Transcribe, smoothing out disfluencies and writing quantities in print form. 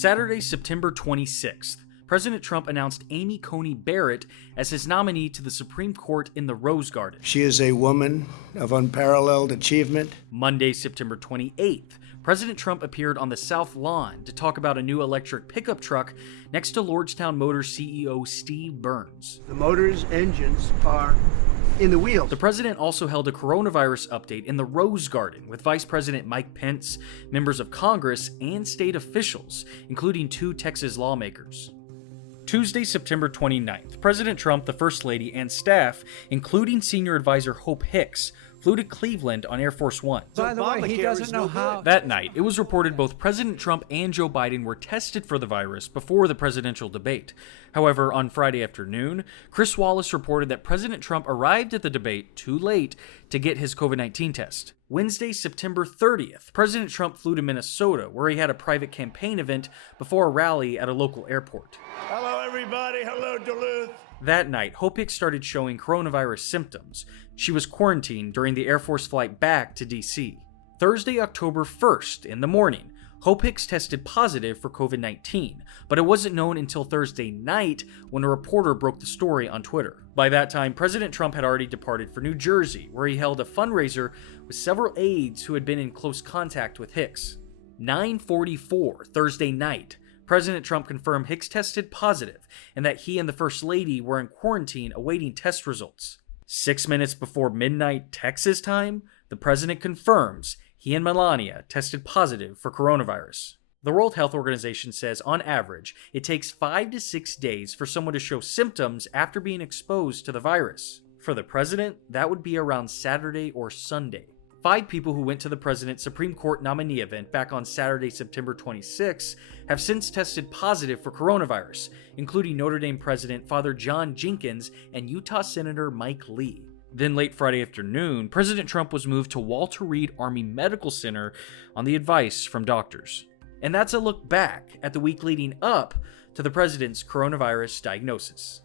Saturday, September 26th, President Trump announced Amy Coney Barrett as his nominee to the Supreme Court in the Rose Garden. She is a woman of unparalleled achievement. Monday, September 28th, President Trump appeared on the South Lawn to talk about a new electric pickup truck next to Lordstown Motors CEO Steve Burns. The motors, engines are in the wheels. The president also held a coronavirus update in the Rose Garden with Vice President Mike Pence, members of Congress, and state officials, including 2 Texas lawmakers. Tuesday, September 29th, President Trump, the First Lady, and staff, including senior advisor Hope Hicks, flew to Cleveland on Air Force One. By the way, he doesn't know how. That night, it was reported both President Trump and Joe Biden were tested for the virus before the presidential debate. However, on Friday afternoon, Chris Wallace reported that President Trump arrived at the debate too late to get his COVID-19 test. Wednesday, September 30th, President Trump flew to Minnesota, where he had a private campaign event before a rally at a local airport. Hello, everybody. Hello, Duluth. That night, Hope Hicks started showing coronavirus symptoms. She was quarantined during the Air Force flight back to D.C. Thursday, October 1st, in the morning, Hope Hicks tested positive for COVID-19, but it wasn't known until Thursday night when a reporter broke the story on Twitter. By that time, President Trump had already departed for New Jersey, where he held a fundraiser with several aides who had been in close contact with Hicks. 9:44 Thursday night, President Trump confirmed Hicks tested positive and that he and the First Lady were in quarantine awaiting test results. 6 minutes before midnight Texas time, the president confirms he and Melania tested positive for coronavirus. The World Health Organization says on average, it takes 5 to 6 days for someone to show symptoms after being exposed to the virus. For the president, that would be around Saturday or Sunday. 5 people who went to the president's Supreme Court nominee event back on Saturday, September 26, have since tested positive for coronavirus, including Notre Dame President Father John Jenkins and Utah Senator Mike Lee. Then late Friday afternoon, President Trump was moved to Walter Reed Army Medical Center on the advice from doctors. And that's a look back at the week leading up to the president's coronavirus diagnosis.